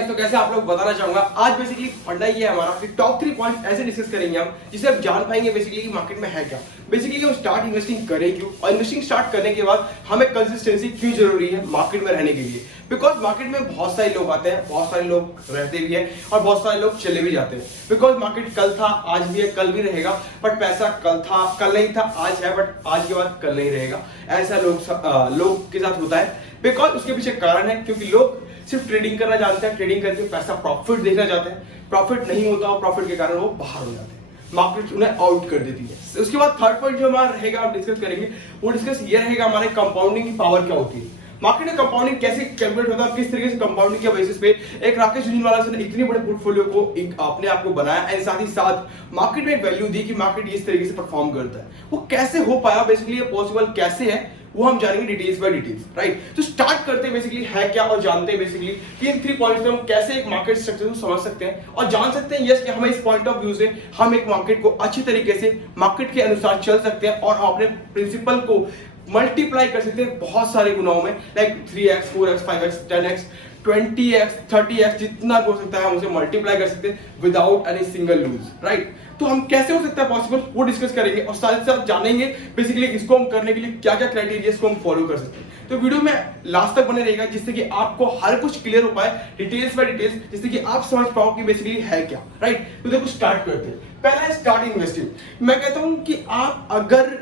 तो कैसे आप लोग बताना चाहूंगा। आज बेसिकली फंडा ये है हमारा कि टॉप 3 पॉइंट ऐसे डिस्कस करेंगे हम जिसे आप जान पाएंगे बेसिकली मार्केट में है क्या, बेसिकली हम स्टार्ट इन्वेस्टिंग करें क्यों, और इन्वेस्टिंग स्टार्ट करने के बाद हमें कंसिस्टेंसी क्यों जरूरी है मार्केट में रहने के लिए। बिकॉज मार्केट में बहुत सारे लोग आते हैं, बहुत सारे लोग रहते भी हैं और बहुत सारे लोग चले भी जाते हैं। बिकॉज मार्केट कल था, आज भी है, कल भी रहेगा, बट पैसा कल था, कल नहीं था, आज है, बट आज के बाद कल नहीं रहेगा। ऐसा लोग के साथ होता है। बिकॉज उसके पीछे कारण है क्योंकि लोग सिर्फ ट्रेडिंग करना जानते हैं, ट्रेडिंग करके पैसा प्रॉफिट देखना चाहते हैं, प्रॉफिट नहीं होता और प्रॉफिट के कारण वो बाहर हो जाते हैं, मार्केट उन्हें आउट कर देती है। उसके बाद थर्ड पॉइंट जो हमारा रहेगा, आप डिस्कस करेंगे, वो डिस्कस ये रहेगा हमारे कंपाउंडिंग की पावर क्या होती है, मार्केट में कंपाउंडिंग कैसे कैलकुलेट होता है, किस तरीके से कंपाउंडिंग के बेसिस पे एक राकेश झुंझुनवाला ने इतनी बड़े पोर्टफोलियो को अपने आप को बनाया एंड साथ ही साथ मार्केट में एक वैल्यू दी कि मार्केट इस तरीके से परफॉर्म करता है। वो कैसे हो पाया, बेसिकली ये पॉसिबल कैसे है, वो हम जानेंगे डिटेल्स बाय डिटेल्स, राइट। तो स्टार्ट करते हैं बेसिकली है क्या और जानते हैं बेसिकली कि इन 3 पॉइंट्स में हम कैसे एक मार्केट स्ट्रक्चर को समझ सकते हैं और जान सकते हैं यस कि हमें इस पॉइंट ऑफ व्यू से हम एक मार्केट को अच्छी तरीके से मार्केट के अनुसार चल सकते हैं और हम अपने प्रिंसिपल को मल्टीप्लाई कर सकते हैं बहुत सारे गुनाहों में, like 3x 4x 5x 10x 20x 30x जितना हो सकता है हम उसे मल्टीप्लाई कर सकते हैं without any single loss, right. तो हम कैसे हो सकता है पॉसिबल, वो डिस्कस करेंगे और साथ ही साथ जानेंगे बेसिकली इसको हम करने के लिए क्या क्या क्राइटेरिया को हम फॉलो कर सकते हैं। तो वीडियो में लास्ट तक बने रहेगा जिससे कि आपको हर कुछ क्लियर हो पाए डिटेल्स बाय डिटेल्स, जिससे कि आप समझ पाओ कि बेसिकली है क्या, राइट। तो देखो स्टार्ट करते हैं। पहला है स्टार्ट इन्वेस्टिंग। मैं कहता हूं कि आप अगर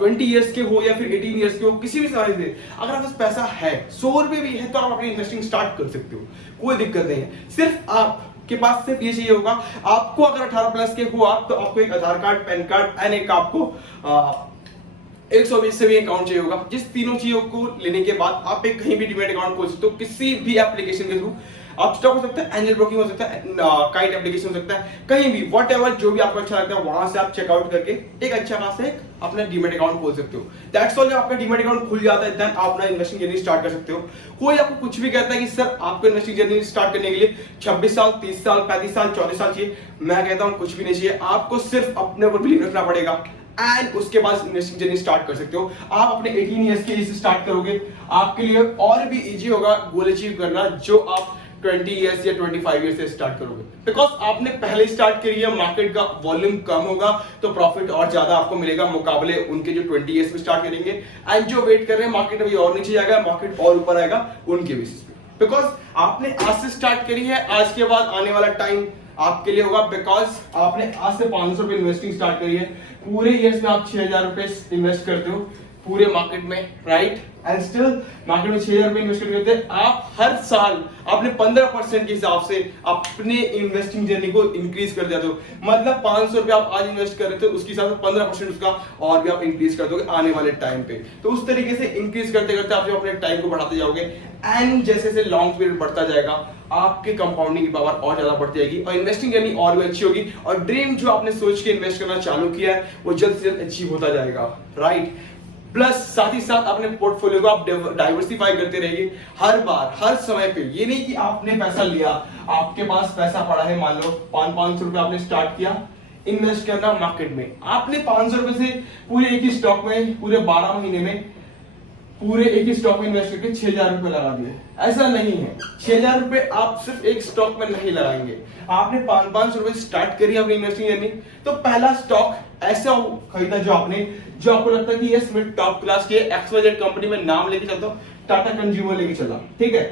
20 इयर्स के हो या फिर 18 इयर्स के हो, किसी भी साइज से अगर आपके पास पैसा है, 100 रुपए भी है, तो आप अपनी इन्वेस्टिंग स्टार्ट कर सकते हो, कोई दिक्कत नहीं है। सिर्फ आपके पास सिर्फ ये चाहिए होगा, आपको अगर 18 प्लस के हो आप, तो आपको एक आधार कार्ड, पैन कार्ड एंड एक आपको 120 से भी अकाउंट चाहिए होगा। जिस तीनों चीजों को लेने के बाद आप एक कहीं भी डीमैट अकाउंट खोल सकते हो, किसी भी एप्लीकेशन के थ्रू। आप स्टॉक हो सकता है, एंजल ब्रोकिंग हो सकता है, काइट एप्लीकेशन हो सकता है, कहीं भी व्हाटएवर जो भी आपको अच्छा लगता है वहां से आप चेकआउट करके एक अच्छा खासा एक अपना डीमैट अकाउंट खोल सकते हो। That's all. जब आपका डीमैट अकाउंट खुल जाता है देन आप अपना इन्वेस्टिंग जर्नी स्टार्ट कर सकते हो। कोई आपको कुछ भी कहता है कि सर आपको इन्वेस्टिंग जर्नी स्टार्ट करने के लिए 26 साल 30 साल 35 साल 34 साल चाहिए, मैं कहता हूं कुछ भी नहीं चाहिए। आपको सिर्फ अपने ऊपर बिलीव रखना पड़ेगा एंड उसके बाद इन्वेस्टिंग जर्नी स्टार्ट कर सकते हो। आप अपने 18 इयर्स के एज से स्टार्ट करोगे, आपके लिए और भी इजी होगा गोल अचीव करना जो आप 20 इयर्स या 25 इयर्स से स्टार्ट करोगे। बिकॉज आपने पहले स्टार्ट करी है, मार्केट का वॉल्यूम कम होगा तो प्रॉफिट और ज्यादा आपको मिलेगा मुकाबले उनके जो 20 इयर्स में स्टार्ट करेंगे एंड जो वेट कर रहे हैं मार्केट अभी और नीचे जाएगा, मार्केट और ऊपर आएगा उनके बेसिस पे। बिकॉज आपने आज से स्टार्ट करी है, आज के बाद आने वाला टाइम आपके लिए होगा। बिकॉज आपने आज से 500 रुपए इन्वेस्टिंग स्टार्ट करी है, पूरे ईयर्स में आप 6000 रुपए इन्वेस्ट करते हो पूरे मार्केट में, राइट। एंड स्टिल मार्केट में 6000 रुपए इन्वेस्ट करते हैं। आप हर साल अपने 15% के हिसाब से अपने इन्वेस्टिंग जर्नी को इंक्रीज कर देते हो। मतलब 500 रुपए आप आज इन्वेस्ट कर रहे थे, उसके हिसाब से 15% उसका और भी आप इंक्रीज कर दोगे आने वाले टाइम पे। तो उस तरीके से इंक्रीज करते करते आप जो अपने टाइम को बढ़ाते जाओगे एंड जैसे जैसे लॉन्ग पीरियड बढ़ता जाएगा आपके कंपाउंडिंग की पावर और ज्यादा बढ़ती जाएगी और इन्वेस्टिंग जर्नी और भी अच्छी होगी और ड्रीम जो आपने सोच के इन्वेस्ट करना चालू किया है वो जल्द से जल्द अचीव होता जाएगा, राइट। प्लस साथ ही साथ अपने पोर्टफोलियो को आप डाइवर्सिफाई करते रहिए हर बार हर समय पे। ये नहीं कि आपने पैसा लिया, आपके पास पैसा पड़ा है, मान लो 500 रुपए आपने स्टार्ट किया इन्वेस्ट करना मार्केट में, आपने 500 रुपए से पूरे एक ही स्टॉक में पूरे 12 महीने में पूरे एक ही स्टॉक में इन्वेस्ट करके 6000 रुपए लगा दिए। ऐसा नहीं है, 6000 रुपए आप सिर्फ एक स्टॉक में नहीं लगाएंगे। आपने 500 रुपए स्टार्ट करी अपनी इन्वेस्टिंग जर्नी, तो पहला स्टॉक ऐसा खरीदा जो आपको लगता है कि यस मैं टॉप क्लास के XYZ कंपनी में नाम लेके चलता हूं, टाटा कंज्यूमर लेके चला, ठीक है।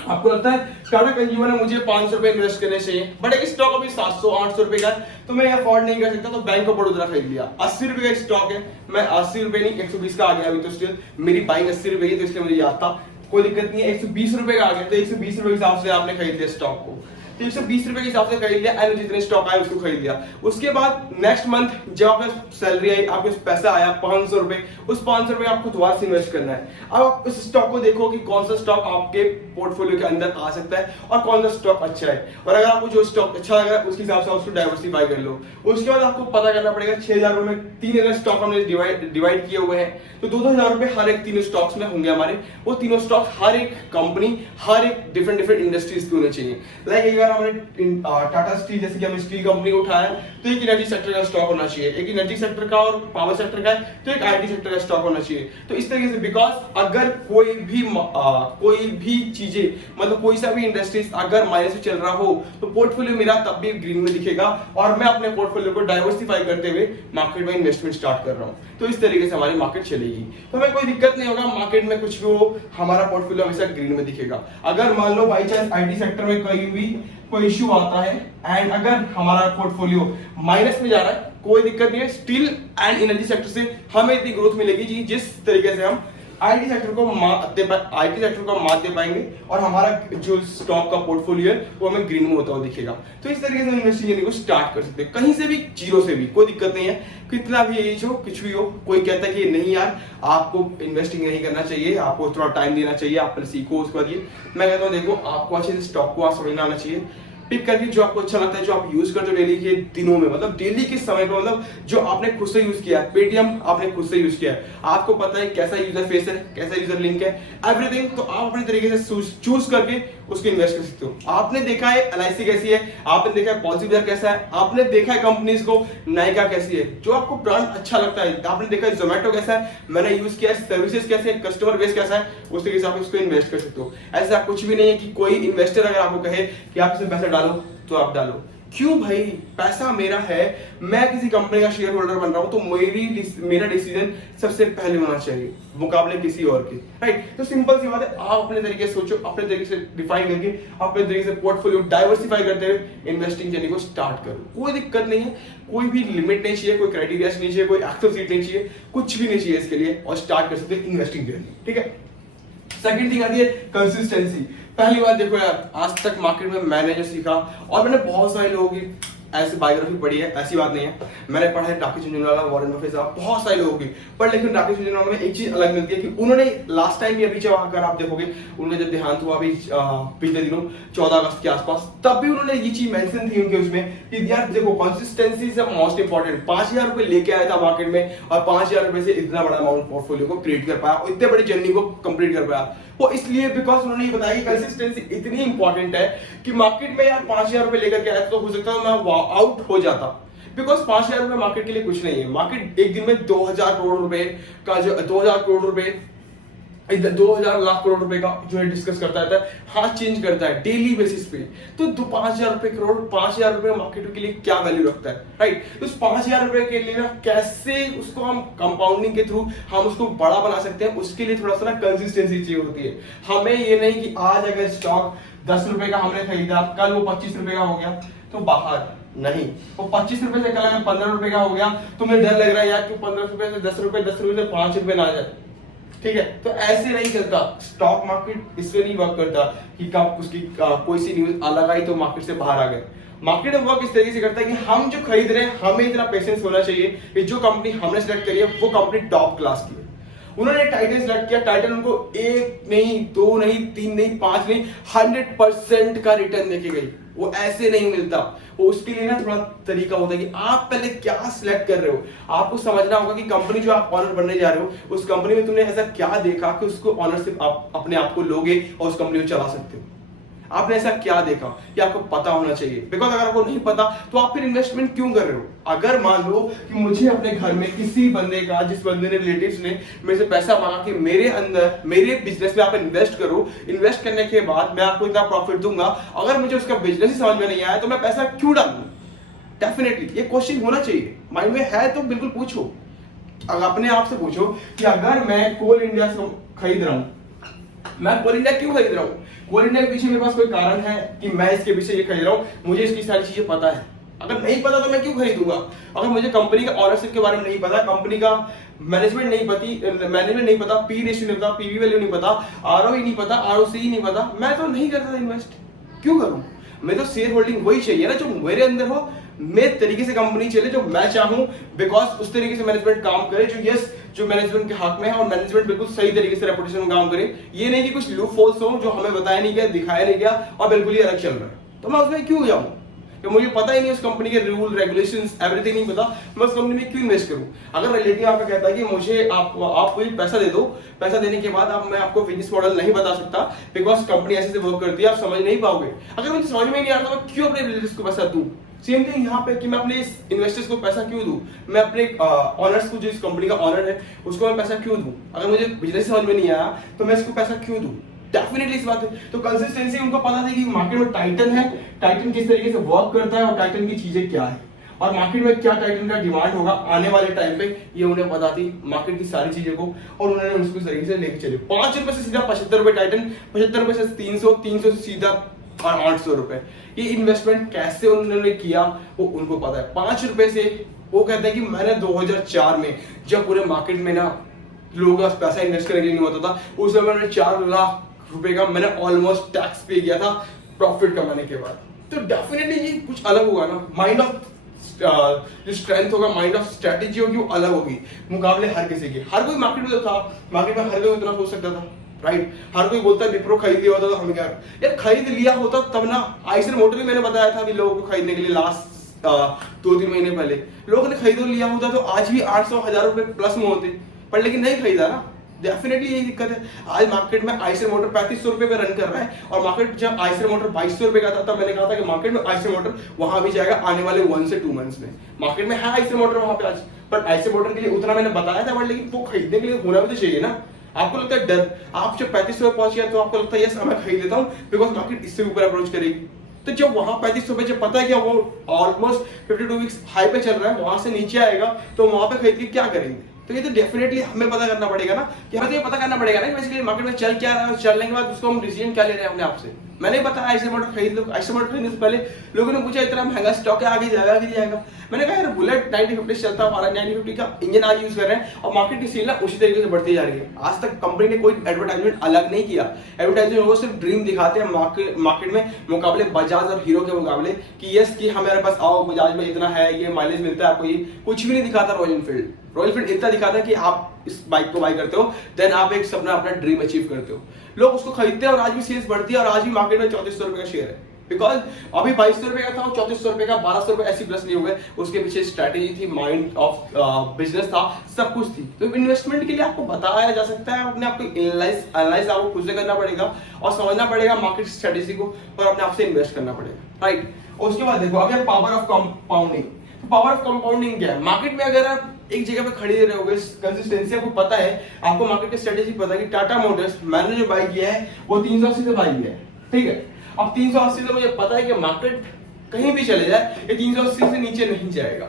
आपको लगता है टाटा कंज्यूमर में मुझे 500 रुपए इन्वेस्ट करने चाहिए, बट एक स्टॉक अभी 700-800 रुपए का तो मैं अफोर्ड नहीं कर सकता, तो बैंक ऑफ बड़ौदा खरीद लिया। 80 रुपए का स्टॉक है, मैं 80 रुपए नहीं 120 का आ गया अभी, तो स्टिल मेरी बाइंग 80 रुपए की, तो इसलिए मुझे याद था, कोई दिक्कत नहीं है। 120 रुपए का आ गया तो 120 रुपए के हिसाब से आपने खरीद लिया स्टॉक को, तो 120 रुपए के हिसाब से खरीद लिया एंड जितने स्टॉक आए उसको खरीद लिया। उसके बाद नेक्स्ट मंथ जब आपके सैलरी आई, आपके पैसा आया 500 रुपए, उस 500 रुपए आपको दोबारा से इन्वेस्ट करना है। अब आप इस स्टॉक को देखो कि कौन सा स्टॉक आपके पोर्टफोलियो के अंदर आ सकता है और कौन सा स्टॉक अच्छा है, और अगर आपको जो स्टॉक अच्छा लग रहा है उसके हिसाब से उसको डाइवर्सिफाई कर लो। उसके बाद आपको पता करना पड़ेगा 6000 रुपए में 3 अगर स्टॉक हमने डिवाइड किए हुए हैं तो 2000 रुपए हर एक 3 स्टॉक्स में होंगे हमारे। वो तीनों स्टॉक हर एक कंपनी हर एक डिफरेंट इंडस्ट्रीज के होने चाहिए। लाइक अगर हमने टाटा स्टील जैसे कि हमने स्टील कंपनी को उठाया है तो एक एनर्जी सेक्टर का स्टॉक होना चाहिए, एक एनर्जी सेक्टर का और पावर सेक्टर का है तो एक आईटी सेक्टर का स्टॉक होना चाहिए। तो इस तरीके से बिकॉज अगर कोई भी चीजें मतलब कोई सा भी इंडस्ट्रीज अगर माइनस में चल रहा हो तो पोर्टफोलियो मेरा तब भी ग्रीन में दिखेगा और मैं अपने पोर्टफोलियो को डाइवर्सिफाई करते हुए मार्केट में इन्वेस्टमेंट स्टार्ट कर रहा हूँ। तो इस तरीके से हमारी मार्केट चलेगी, तो हमें कोई दिक्कत नहीं होगा, मार्केट में कुछ भी हो हमारा पोर्टफोलियो हमेशा ग्रीन में दिखेगा। अगर मान लो बाई चांस आईटी सेक्टर में कहीं भी कोई इश्यू आता है एंड अगर हमारा पोर्टफोलियो माइनस में जा रहा है कोई दिक्कत नहीं है, स्टील एंड एनर्जी सेक्टर से हमें इतनी ग्रोथ मिलेगी जी जिस तरीके से हम आईटी सेक्टर को मात दे पाएंगे और हमारा जो स्टॉक का पोर्टफोलियो है वो हमें ग्रीन में होता हुआ दिखेगा। तो इस तरीके से इन्वेस्टिंग जर्नी को स्टार्ट कर सकते हैं, कहीं से भी, जीरो से भी, कोई दिक्कत नहीं है। कितना भी एज हो, कुछ भी हो, कोई कहता है कि नहीं यार आपको इन्वेस्टिंग नहीं करना चाहिए, आपको थोड़ा टाइम देना चाहिए, आप पहले सीखो उसके बाद ये, मैं कहता हूँ देखो आपको अच्छे से स्टॉक को समझना आना चाहिए, पिक करके जो आपको अच्छा लगता है, जो आप यूज करते हो डेली के दिनों में, मतलब डेली के समय पे, मतलब जो आपने खुद से यूज किया है, पेटीएम आपने खुद से यूज किया है, आपको पता है कैसा यूजर फेस है, कैसा यूजर लिंक है, एवरीथिंग, तो आप अपने तरीके से चूज करके उसको इन्वेस्ट कर सकते हो। आपने देखा है एलआईसी कैसी है, आपने देखा है पॉलिसी बाजार कैसा है, आपने देखा है कंपनीज को नायका कैसी है, जो आपको ब्रांड अच्छा लगता है, आपने देखा है जोमेटो कैसा है, मैंने यूज किया है, सर्विसेज कैसे है, कस्टमर बेस कैसा है, उस तरीके से आप इसको इन्वेस्ट कर सकते हो। ऐसा कुछ भी नहीं है कि कोई इन्वेस्टर अगर आपको कहे कि आप इसमें पैसा डालो तो आप डालो, क्यों भाई, पैसा मेरा है, मैं किसी कंपनी का शेयर होल्डर बन रहा हूं तो मेरा डिसीजन सबसे पहले होना चाहिए मुकाबले किसी और के, राइट। तो सिंपल सी बात है, आप अपने तरीके से सोचो, अपने तरीके से डिफाइन करके अपने तरीके से पोर्टफोलियो डाइवर्सिफाई करते हुए इन्वेस्टिंग जर्नी को स्टार्ट करो। कोई दिक्कत नहीं है, कोई भी लिमिट नहीं चाहिए, कोई क्राइटेरिया नहीं चाहिए, कोई एक्सेल सीट नहीं चाहिए, कुछ भी नहीं चाहिए इसके लिए, और स्टार्ट कर सकते हैं इन्वेस्टिंग जर्नी, ठीक है। सेकंड थिंग आती है कंसिस्टेंसी। पहली बात देखो यार, आज तक मार्केट में मैंने जो सीखा, और मैंने बहुत सारे लोगों की ऐसी बायोग्राफी पढ़ी है, ऐसी बात नहीं है, मैंने पढ़ा है राकेश झुंझुनवाला, वॉरेन बफेट साहब, बहुत सारे लोगों की, पर लेकिन राकेश झुंझुनवाला में एक चीज अलग मिलती है कि उन्होंने लास्ट टाइम भी, अभी जब अगर आप देखोगे उन्होंने जब देहांत हुआ अभी पिछले दिनों 14 अगस्त के आसपास, तब भी उन्होंने ये चीज मेंशन थी उनके उसमें कि यार देखो कंसिस्टेंसी इज मोस्ट इंपॉर्टेंट। 5000 रुपए लेके आया था मार्केट में और 5000 रुपए से इतना बड़ा अमाउंट पोर्टफोलियो को क्रिएट कर पाया, इतने बड़ी जर्नी को कंप्लीट कर पाया, वो इसलिए बिकॉज उन्होंने ये बताया कि कंसिस्टेंसी इतनी इंपॉर्टेंट है कि मार्केट में यार 5000 रुपए लेकर के आया तो हो सकता है मैं आउट हो जाता, बिकॉज 5000 रुपए मार्केट के लिए कुछ नहीं है। मार्केट एक दिन में 2000 करोड़ रुपए का जो 2000 करोड़ रुपए 2000 लाख करोड़ रुपए का जो है डिस्कस करता है, हाँ चेंज करता है डेली बेसिस पे, तो 5000 रुपए करोड़, 5000 रुपए मार्केट के लिए क्या वैल्यू रखता है, राइट। तो उस 5000 रुपए के लिए ना कैसे उसको हम कंपाउंडिंग के थ्रू हम उसको बड़ा बना सकते हैं, उसके लिए थोड़ा सा ना कंसिस्टेंसी चाहिए होती है। हमें ये नहीं कि आज अगर स्टॉक 10 रुपए का हमने खरीदा, कल वो 25 रुपए का हो गया तो बाहर नहीं, वो 25 रुपए से कल अगर 15 रुपए का हो गया तो मुझे डर लग रहा है यार कि 15 रुपए से 10 रुपए से 5 रुपए ना आ जाए, ठीक है। तो ऐसे नहीं चलता स्टॉक मार्केट, इसलिए नहीं वर्क करता कि कब उसकी कोई सी न्यूज अलग आई तो मार्केट से बाहर आ गए। मार्केट वर्क इस तरीके से करता है कि हम जो खरीद रहे हैं हमें इतना पेशेंस होना चाहिए कि जो कंपनी हमने सेलेक्ट करी है वो कंपनी टॉप क्लास की है। उन्होंने टाइटल सेलेक्ट किया, टाइटल उनको 1 नहीं 2 नहीं 3 नहीं 5 नहीं 100% का रिटर्न देके गई, वो ऐसे नहीं मिलता। वो उसके लिए ना थोड़ा तरीका होता है कि आप पहले क्या सिलेक्ट कर रहे हो, आपको समझना होगा कि कंपनी जो आप ऑनर बनने जा रहे हो उस कंपनी में तुमने ऐसा क्या देखा कि उसको ऑनरशिप आप अपने आप को लोगे और उस कंपनी को चला सकते हो। आपने ऐसा क्या देखा कि आपको पता होना चाहिए, बिकॉज अगर आपको नहीं पता तो आप फिर इन्वेस्टमेंट क्यों कर रहे हो। अगर मान लो कि मुझे अपने घर में किसी बंदे का, जिस बंदे ने, रिलेटिव्स ने मेरे से पैसा मांगा कि मेरे अंदर मेरे बिजनेस में आप इन्वेस्ट करो, इन्वेस्ट करने के बाद मैं आपको इतना प्रॉफिट दूंगा, अगर मुझे उसका बिजनेस ही समझ में नहीं आया तो मैं पैसा क्यों डालूं। डेफिनेटली ये क्वेश्चन होना चाहिए, माइंड में है तो बिल्कुल पूछो, अगर अपने आप से पूछो कि अगर मैं कोल इंडिया से खरीद रहा हूं, मैं कोल इंडिया क्यों खरीद रहा हूं, कोल इंडिया के पीछे मेरे पास कोई कारण है कि मैं इसके पीछे ये खरीद रहा हूं, मुझे इसकी सारी चीजें पता है। अगर नहीं पता तो मैं क्यों खरीदूंगा। अगर मुझे कंपनी का ऑनरशिप के बारे में नहीं पता, कंपनी का मैनेजमेंट नहीं पता, पी रेशियो नहीं पता, पीवी वैल्यू नहीं पता, आरओई नहीं पता, आरओसी नहीं पता, मैं तो नहीं करता इन्वेस्ट। क्यों करूं, मैं तो शेयर होल्डिंग वही चाहिए ना जो मेरे अंदर हो, मेरे तरीके से कंपनी चले जो मैं चाहूं, बिकॉज उस तरीके से मैनेजमेंट काम करे जो मैनेजमेंट के हक में है, और मैनेजमेंट बिल्कुल सही तरीके से रेपुटेशन में काम करे। ये नहीं कि कुछ लूप होल्स हो जो हमें बताया नहीं गया, दिखाया नहीं गया और बिल्कुल ही अलग चल रहा है, तो मैं उसमें क्यों जाऊं। कि मुझे पता ही नहीं उस कंपनी के रूल रेगुलेशंस एवरीथिंग नहीं पता, मैं उस कंपनी में क्यों इन्वेस्ट करूं। अगर रिलेटिव आपका कहता है कि मुझे आप मुझे पैसा दे दो, पैसा देने के बाद मैं आपको बिजनेस मॉडल नहीं बता सकता बिकॉज कंपनी ऐसे से वर्क करती है, आप समझ नहीं पाओगे। अगर मुझे समझ में नहीं आ रहा तो मैं क्यों अपने रिलेटिव्स को पैसा दूं। सेम थिंग यहाँ पे कि मैं अपने इन्वेस्टर्स को पैसा क्यों दूं, मैं अपने ऑनर्स को, जो इस कंपनी का ऑनर है उसको मैं पैसा क्यों दूं। अगर मुझे बिजनेस समझ में नहीं आया तो मैं इसको पैसा क्यों दूं। डेफिनेटली इस बात है। तो कंसिस्टेंसी उनको पता थी कि मार्केट में टाइटन है, टाइटन किस तरीके से वर्क करता है और टाइटन की चीजें क्या है और मार्केट में क्या टाइटन का डिमांड होगा आने वाले टाइम पे, ये उन्हें पता थी मार्केट की सारी चीजों को, और उन्होंने उसको इस तरीके से लेके चले। 5 रुपए से सीधा 75 रुपए टाइटन, 75 रुपए से 300, 300 से सीधा 800 रुपए। ये इन्वेस्टमेंट कैसे उन्होंने किया वो उनको पता है। 5 रुपए से वो कहते हैं कि मैंने 2004 में जब पूरे मार्केट में ना लोगों का पैसा इन्वेस्ट करने के लिए नहीं होता था, उस समय मैंने 4 लाख रुपए का मैंने ऑलमोस्ट टैक्स पे किया था प्रॉफिट कमाने के बाद। तो डेफिनेटली ये कुछ अलग होगा ना, माइंड ऑफ जो स्ट्रेंथ होगा, माइंड ऑफ स्ट्रेटेजी होगी वो अलग होगी मुकाबले हर किसी के। हर कोई मार्केट में था, मार्केट में हर कोई उतना सोच सकता था, राइट। हर कोई बोलता है विप्रो खरीद लिया होता तो हमें क्या यार, खरीद लिया होता तब ना। आइसर मोटर भी मैंने बताया था कि लोगों को खरीदने के लिए लास्ट 2-3 महीने पहले लोगों ने खरीद लिया होता तो आज भी 800-1000 रुपए प्लस में होते, पर लेकिन नहीं खरीदा ना। डेफिनेटली यही दिक्कत है। आज मार्केट में आइसर मोटर 3500 रुपए पे रन कर रहा है और मार्केट जब आइसर मोटर 2200 रुपए का था तब मैंने कहा था कि मार्केट में आइसर मोटर वहां भी जाएगा आने वाले 1 से 2 मंथ्स में। मार्केट में है आइसर मोटर वहां पे आज, बट आइसर मोटर के लिए उतना मैंने बताया था, बट लेकिन वो खरीदने के लिए होना भी तो चाहिए ना। आपको लगता है डर, आप जब 3500 पे पहुंच गया तो आपको लगता है यस मैं खरीद लेता हूं बिकॉज मार्केट इससे ऊपर अप्रोच करेगी। तो जब वहां 3500 पे जब पता है कि वो ऑलमोस्ट 52 वीक्स हाई पे चल रहा है, वहां से नीचे आएगा तो वहां पे खरीद के क्या करेंगे। तो ये तो डेफिनेटली हमें पता करना पड़ेगा ना, कि हमें तो ये पता करना पड़ेगा ना कि बेसिकली मार्केट में चल क्या रहा है, चलने के बाद उसको हम डिसीजन क्या ले रहे हैं अपने आप से। मैंने बताया आइसर मोटर खरीद लो। आइसर मोटर खरीदने से पहले लोगों ने पूछा इतना महंगा स्टॉक है, आगे जाएगा कि जाएगा। मैंने कहा यार बुलेट 9050 चलता है, 9050 का इंजन आज यूज कर रहे हैं और मार्केट की सेल ना उसी तरीके से बढ़ती जा रही है। आज तक कंपनी ने कोई एडवर्टाइजमेंट अलग नहीं किया। एडवर्टाइजमेंट वो सिर्फ ड्रीम दिखाते हैं मार्केट में मुकाबले बजाज और हीरो के मुकाबले, कि यस कि हमारे पास आओ बजाज में इतना है, ये माइलेज मिलता है आपको, ये कुछ भी नहीं दिखाता। रॉयल एनफील्ड इतना दिखाता है कि आप इस बाइक को बाई करते हो देन आप एक सपना अपना ड्रीम अचीव करते हो। लोग उसको खरीदते हैं और आज भी सेल्स बढ़ती है और आज भी मार्केट में 3400 रुपए का शेयर है। बिकॉज अभी 2200 रुपए का था, 3400 रुपए का, 1200 रुपए ऐसी प्लस नहीं हो गए। उसके पीछे स्ट्रैटेजी थी, माइंड ऑफ बिजनेस था, सब कुछ थी। तो इन्वेस्टमेंट के लिए आपको बताया जा सकता है, अपने आप को एनालाइज आपको खुद से करना पड़ेगा और समझना पड़ेगा मार्केट स्ट्रैटेजी को और अपने आप से इन्वेस्ट करना पड़ेगा, राइट। और उसके बाद देखो अभी power of compounding. Power of compounding क्या है? मार्केट में अगर आप एक जगह पे खड़ी रहे होगे, कंसिस्टेंसी आपको पता है, आपको मार्केट की स्ट्रेटेजी पता है कि टाटा मोटर्स मैंने जो बाई किया है वो 380 से बाई किया है, ठीक है। अब 380 से मुझे पता है कि मार्केट कहीं भी चले जाए ये 380 से नीचे नहीं जाएगा,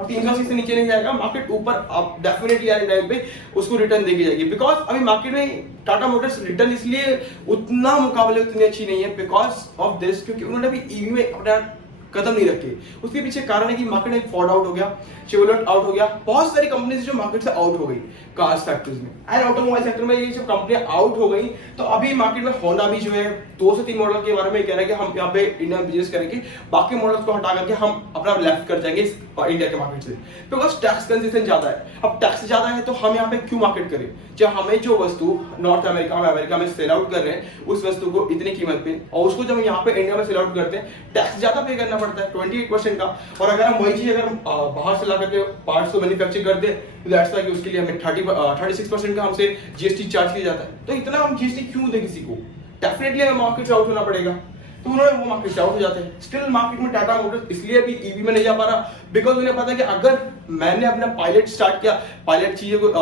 और 380 से नीचे नहीं जाएगा, मार्केट ऊपर आप डेफिनेटली आने टाइम पे उसको रिटर्न देके जाएगी। बिकॉज अभी मार्केट में टाटा मोटर्स रिटर्न इसलिए उतना मुकाबले उतनी अच्छी नहीं है बिकॉज ऑफ दिस, क्योंकि उन्होंने अभी ईवी में अपना कदम नहीं रखे। उसके पीछे कारण है कि मार्केट में फोर्ड आउट हो गया, शेवरलेट आउट हो गया, बहुत सारी कंपनीज जो मार्केट से आउट हो गई कार्स फैक्टर्स में एंड ऑटोमोबाइल सेक्टर में। ये सब कंपनियां आउट हो गई तो अभी मार्केट में होंडा भी जो है 2 से 3 मॉडल के बारे में कह रहा है कि हम यहाँ पे इंडिया में बिजनेस करेंगे, बाकी मॉडल्स को हटा करके हम अपना लेफ्ट कर जाएंगे इंडिया के मार्केट से, बिकॉज टैक्स कंसेशन ज्यादा है। अब टैक्स ज्यादा है तो हम यहाँ पे क्यों मार्केट करें, जब हमें जो वस्तु नॉर्थ अमेरिका में सेल आउट कर रहे हैं उस वस्तु को इतनी कीमत पे, और उसको जब यहाँ पे इंडिया में सेल आउट करते हैं टैक्स ज्यादा पे करना पड़ता है 28% का। और अगर हम वही चीज अगर बाहर से ला करके पार्ट्स को मैन्युफैक्चर करते हैं तो कि उसके लिए हमें 36% का हमसे जीएसटी चार्ज किया जाता है। तो इतना हम जीएसटी क्यों दें किसी को? डेफिनेटली हमें मार्केट से आउट होना पड़ेगा, तो उन्होंने वो मार्केट से आउट हो जाते हैं। स्टिल मार्केट में टाटा मोटर्स इसलिए भी ईवी में नहीं जा पा रहा बिकॉज उन्हें पता है कि अगर मैंने अपना पायलट स्टार्ट किया, पायलट चीजों को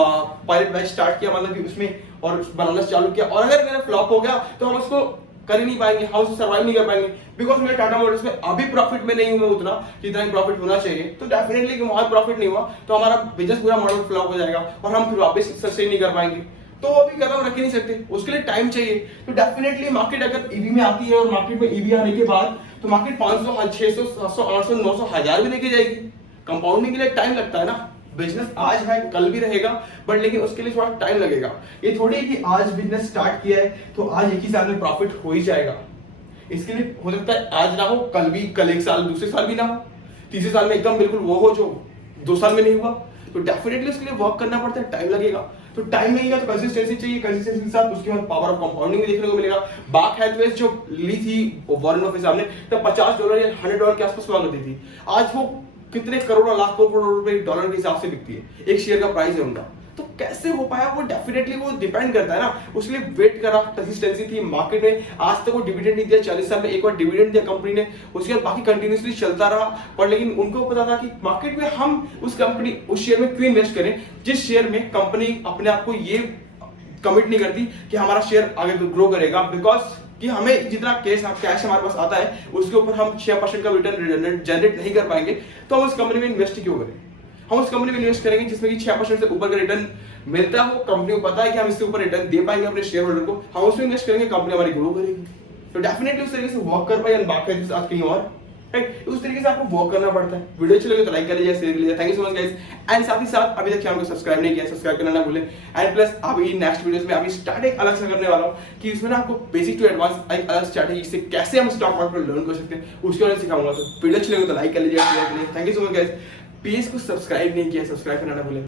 पायलट बैच स्टार्ट किया, मतलब कि उसमें और बनाना चालू किया, और अगर मेरा फ्लॉप हो गया तो हम उसको कर ही नहीं पाएंगे, हम उससे सर्वाइव नहीं कर पाएंगे। बिकॉज मैं टाटा मोटर्स में अभी प्रॉफिट में नहीं हूं मैं उतना जितना प्रॉफिट होना चाहिए, तो डेफिनेटली वहां प्रॉफिट नहीं हुआ तो हमारा बिजनेस पूरा मॉडल फ्लॉप हो जाएगा और हम फिर वापस सस्टेन नहीं कर पाएंगे। तो अभी कदम रख ही नहीं सकते, उसके लिए टाइम चाहिए। तो डेफिनेटली मार्केट अगर ईवी में आती है और मार्केट में ईवी आने के बाद तो मार्केट 500, 600, 700, 800, 900, 1000 भी लेके जाएगी। कंपाउंडिंग के लिए टाइम लगता है ना। बिजनेस आज है कल भी रहेगा, बट लेकिन उसके लिए थोड़ा टाइम लगेगा। ये थोड़ी है कि आज बिजनेस स्टार्ट किया है तो आज एक ही साल में प्रॉफिट हो ही जाएगा। इसके लिए हो सकता है आज ना हो, कल भी, कल 1 साल, दूसरे साल भी ना हो, तीसरे साल में एकदम बिल्कुल वो हो जो 2 साल में नहीं हुआ। तो डेफिनेटली उसके लिए वर्क करना पड़ता है, टाइम लगेगा। तो टाइम लगेगा, तो कंसिस्टेंसी चाहिए, कंसिस्टेंसी के साथ उसके बाद पावर ऑफ कंपाउंडिंग भी देखने को मिलेगा। बाक हेल्थवेज जो ली थी वॉरेन बफेट साहब ने, तब $50 या $100 के आसपास हुआ करती थी। आज वो कितने करोड़ लाख करोड़ रुपए डॉलर के हिसाब से बिकती है, एक शेयर का प्राइस है उनका। तो कैसे हो पाया वो डेफिनेटली वो डिपेंड करता है ना, उसके लिए वेट करा, कंसिस्टेंसी थी मार्केट में। आज तक वो डिविडेंड नहीं दिया, 40 साल में एक बार डिविडेंड दिया कंपनी ने, उसके बाद बाकी कंटिन्यूसली चलता रहा। पर लेकिन उनको पता था कि मार्केट में हम उस कंपनी उस शेयर में क्यों इन्वेस्ट करें जिस शेयर में कंपनी अपने आप को ये कमिट नहीं करती कि हमारा शेयर आगे ग्रो करेगा, बिकॉज कि हमें जितना कैश हमारे पास आता है उसके ऊपर हम 6% का रिटर्न जनरेट नहीं कर पाएंगे, तो हम उस कंपनी में इन्वेस्ट क्यों करें। हम उस कंपनी में इन्वेस्ट करेंगे जिसमें कि 6% से ऊपर का रिटर्न मिलता हो, कंपनी को पता है कि हम इससे ऊपर रिटर्न दे पाएंगे अपने शेयर होल्डर को, हम उसमें इन्वेस्ट करेंगे, कंपनी हमारी ग्रो करेगी। तो डेफिनेटली उस तरीके से वर्क कर पाए बाकी साथ कहीं और, राइट। उस तरीके से आपको वर्क करना पड़ता है। वीडियो अच्छी लगे तो लाइक कर लीजिए, शेयर कर लीजिए। Thank you so much guys. And साथ ही साथ अभी तक चैनल को सब्सक्राइब नहीं किया, सब्सक्राइब करना ना भूलें। एंड प्लस अभी नेक्स्ट वीडियोस में अभी स्टार्ट एक अलग से करने वाला हूं कि इसमें ना आपको बेसिक टू एडवांस एक अलग स्ट्रैटेजी से कैसे हम स्टॉक मार्केट लर्न कर सकते हैं उसके बारे में सिखाऊंगा। तो वीडियो अच्छी लगे तो लाइक कर लीजिए, शेयर कर लीजिए। Thank you so much guys. Please को सब्सक्राइब नहीं किया, सब्सक्राइब करना ना भूलें।